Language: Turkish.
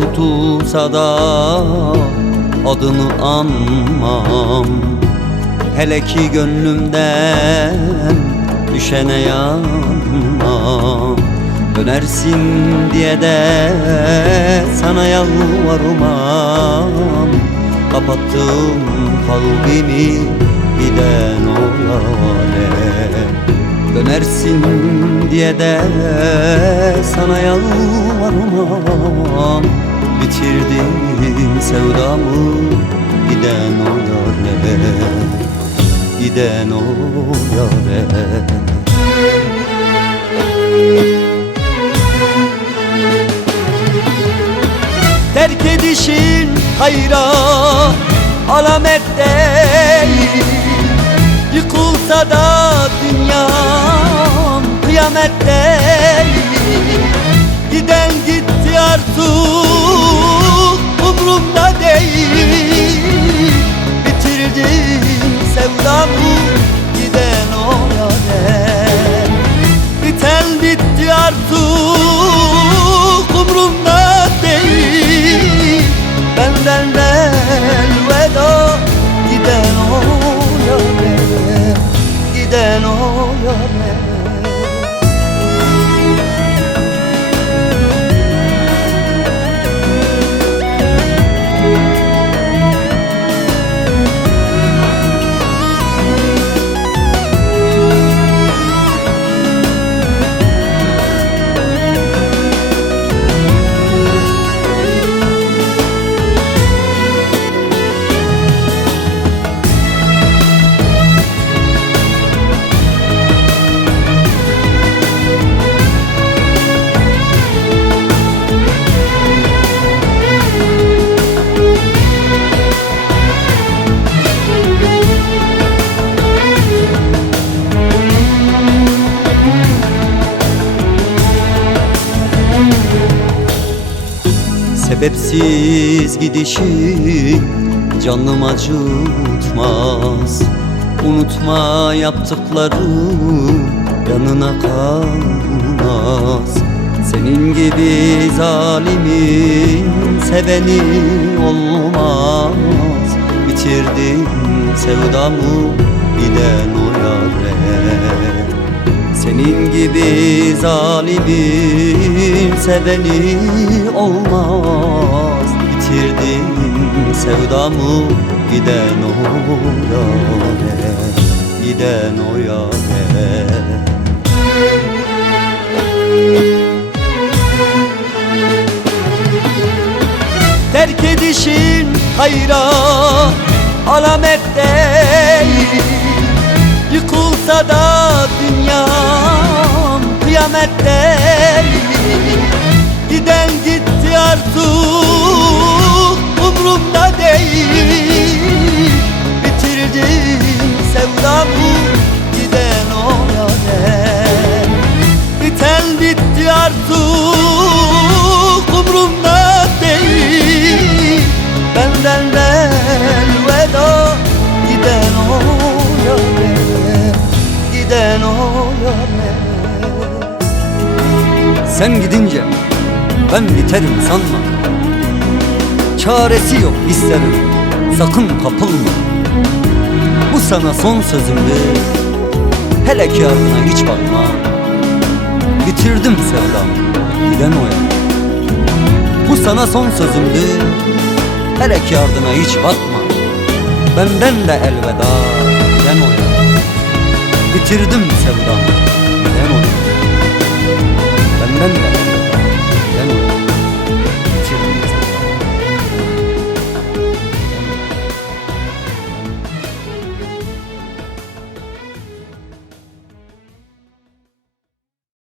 tutulsa da adını anmam. Hele ki gönlümden düşene yanmam. Dönersin diye de sana yalvarmam. Kapattım kalbimi giden o yâre. Dönersin diye de sana yalvarmam. Bitirdim sevdamı giden o yâre. Giden o yâre. Terk edişin hayra alamet değil. Yıkılsa da dünyam kıyamet değil. Giden gitti artık umrumda değil. Bitirdim sevdamı giden o yâre. Biten bitti artık umrumda değil. Benden elveda giden o yâre. Giden o yâre. Sebepsiz gidişi canım acıtmaz. Unutma yaptıklarım yanına kalmaz. Senin gibi zalimin seveni olmaz. Bitirdim sevdamı giden o yâre. Senin gibi zalimin seveni olmaz. Bitirdim sevdamı giden o yâre. Giden o yâre. Terk edişin hayra alamet değil. Yıkılsa da dünyam kıyamet değil. Giden gitti artık umrumda değil. Bitirdim sevdamı giden o yâre. Biten bitti artık umrumda değil. Benden elveda giden o yâre. Giden o yâre. Sen gidince ben biterim sanma. Çaresi yok hislerim, sakın kapılma. Bu sana son sözümdür, hele ki ardına hiç bakma. Bitirdim sevdam giden o yâre. Bu sana son sözümdür, hele ki ardına hiç bakma. Benden de elveda giden o yâre. Bitirdim sevdam giden o yâre. Benden de